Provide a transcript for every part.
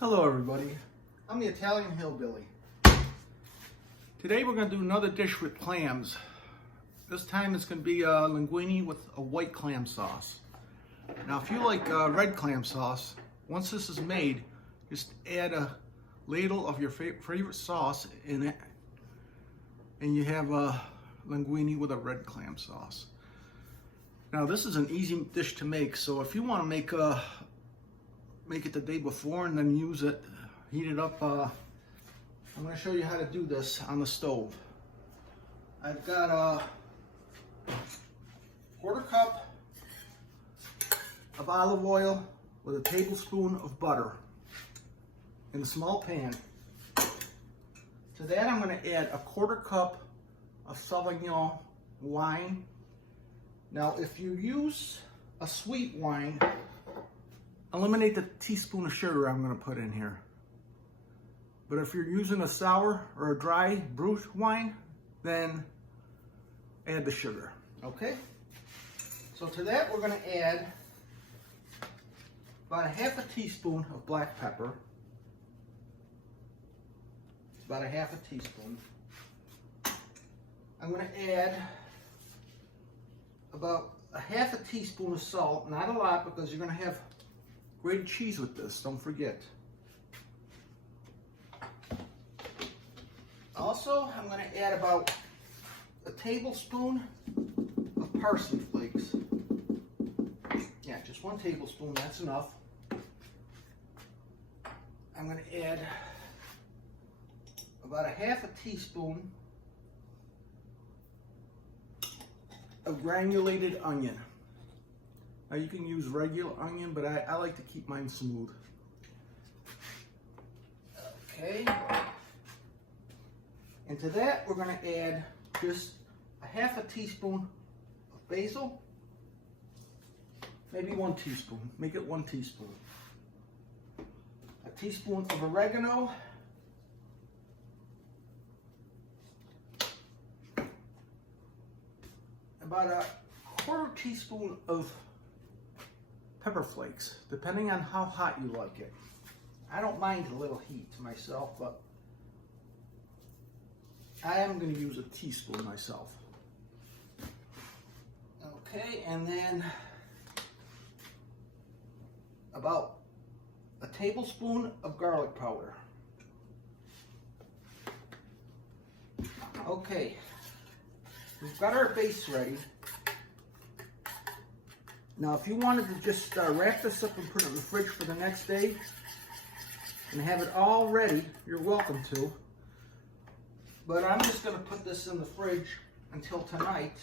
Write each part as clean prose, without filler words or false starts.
Hello everybody, I'm the Italian Hillbilly. Today we're going to do another dish with clams. This time it's going to be linguine with a white clam sauce. Now if you like red clam sauce, once this is made, just add a ladle of your favorite sauce in it and you have a linguine with a red clam sauce. Now this is an easy dish to make, so if you want to make it the day before and then use it, heat it up. I'm going to show you how to do this on the stove. I've got a quarter cup of olive oil with a tablespoon of butter in a small pan. To that I'm going to add a quarter cup of Sauvignon wine. Now if you use a sweet wine, eliminate the teaspoon of sugar I'm going to put in here. But if you're using a sour or a dry brut wine, then add the sugar. Okay? So to that we're going to add about a half a teaspoon of black pepper. About a half a teaspoon. I'm going to add about a half a teaspoon of salt, not a lot because you're going to have grated cheese with this, don't forget. Also, I'm going to add about a tablespoon of parsley flakes. Yeah, just 1 tablespoon, that's enough. I'm going to add about a half a teaspoon of granulated onion. Now you can use regular onion, but I like to keep mine smooth. Okay. And to that we're going to add just a half a teaspoon of basil. Maybe 1 teaspoon. Make it 1 teaspoon. A teaspoon of oregano. About a quarter teaspoon of pepper flakes, depending on how hot you like it. I don't mind a little heat myself, but I am going to use a teaspoon myself. Okay, and then about a tablespoon of garlic powder. Okay, we've got our base ready. Now if you wanted to just wrap this up and put it in the fridge for the next day and have it all ready, you're welcome to. But I'm just going to put this in the fridge until tonight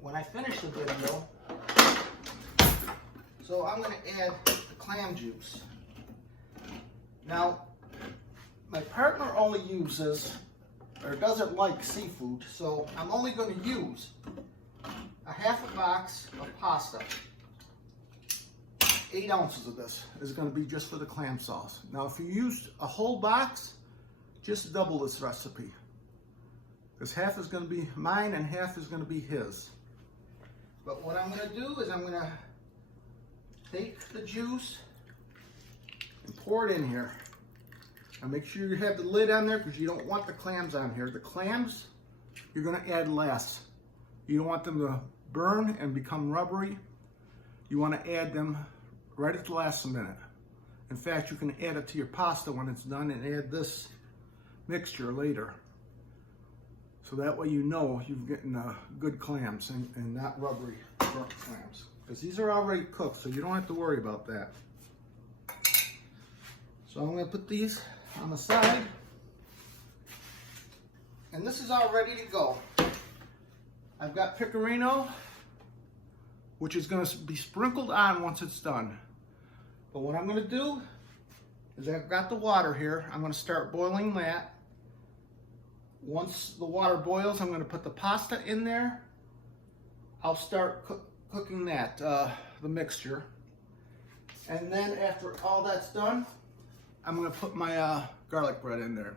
when I finish the video. So I'm going to add the clam juice. Now my partner only uses or doesn't like seafood, so I'm only going to use a half a box of pasta. 8 ounces of this is going to be just for the clam sauce. Now if you use a whole box, just double this recipe. Because half is going to be mine and half is going to be his. But what I'm going to do is I'm going to take the juice and pour it in here. Now make sure you have the lid on there because you don't want the clams on here. The clams you're going to add less. You don't want them to burn and become rubbery. You want to add them right at the last minute. In fact, you can add it to your pasta when it's done and add this mixture later. So that way you know you've gotten good clams and not rubbery burnt clams. Because these are already cooked, so you don't have to worry about that. So I'm going to put these on the side. And this is all ready to go. I've got pecorino, which is going to be sprinkled on once it's done. But what I'm going to do is I've got the water here. I'm going to start boiling that. Once the water boils, I'm going to put the pasta in there. I'll start cooking that, the mixture. And then after all that's done, I'm going to put my garlic bread in there.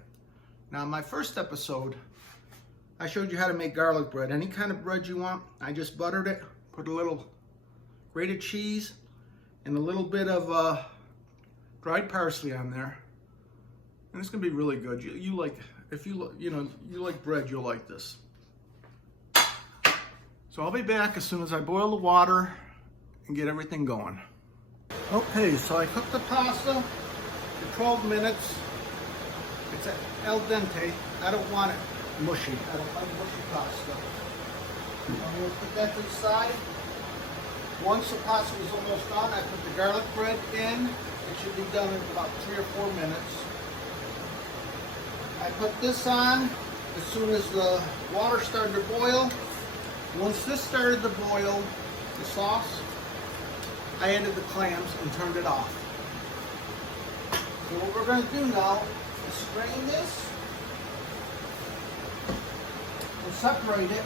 Now, in my first episode, I showed you how to make garlic bread. Any kind of bread you want. I just buttered it, put a little grated cheese, and a little bit of dried parsley on there, and it's gonna be really good. You like, if you like bread, you'll like this. So I'll be back as soon as I boil the water and get everything going. Okay, so I cooked the pasta for 12 minutes. It's al dente. I don't want it mushy. I don't like mushy pasta. I'm going to put that to the side. Once the pasta is almost done, I put the garlic bread in. It should be done in about 3 or 4 minutes. I put this on as soon as the water started to boil. Once this started to boil, the sauce, I added the clams and turned it off. So what we're going to do now is strain this and separate it.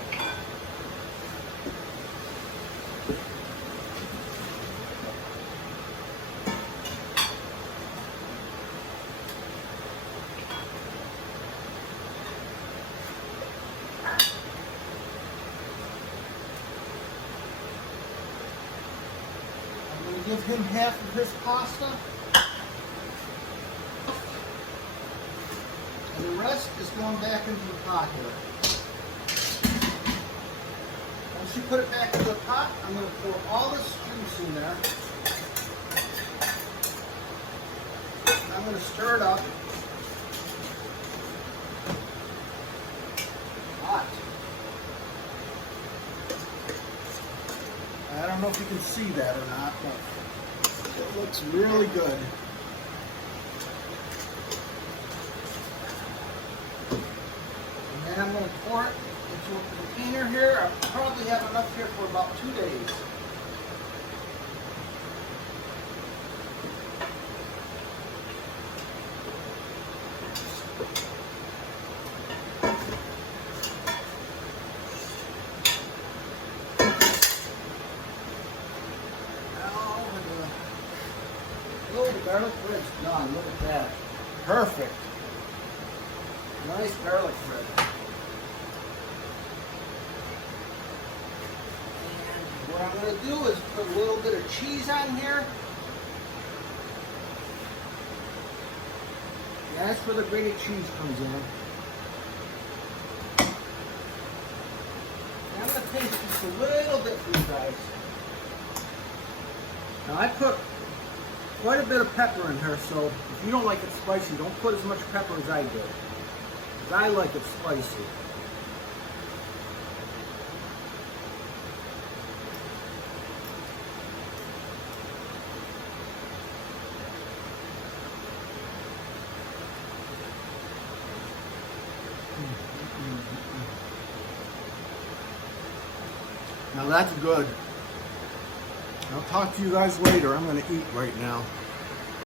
Give him half of his pasta, and the rest is going back into the pot here. Once you put it back into the pot, I'm going to pour all this juice in there. I'm going to stir it up. Hot. I don't know if you can see that or not, but it looks really good. And then I'm going to pour it into a container here. I'll probably have enough here for about 2 days. Oh, the garlic bread's done. Look at that. Perfect. Nice garlic bread. And what I'm going to do is put a little bit of cheese on here. And that's where the grated cheese comes in. And I'm going to taste just a little bit for you guys. Now I put quite a bit of pepper in here, so if you don't like it spicy, don't put as much pepper as I did. Because I like it spicy. Now that's good. I'll talk to you guys later. I'm going to eat right now.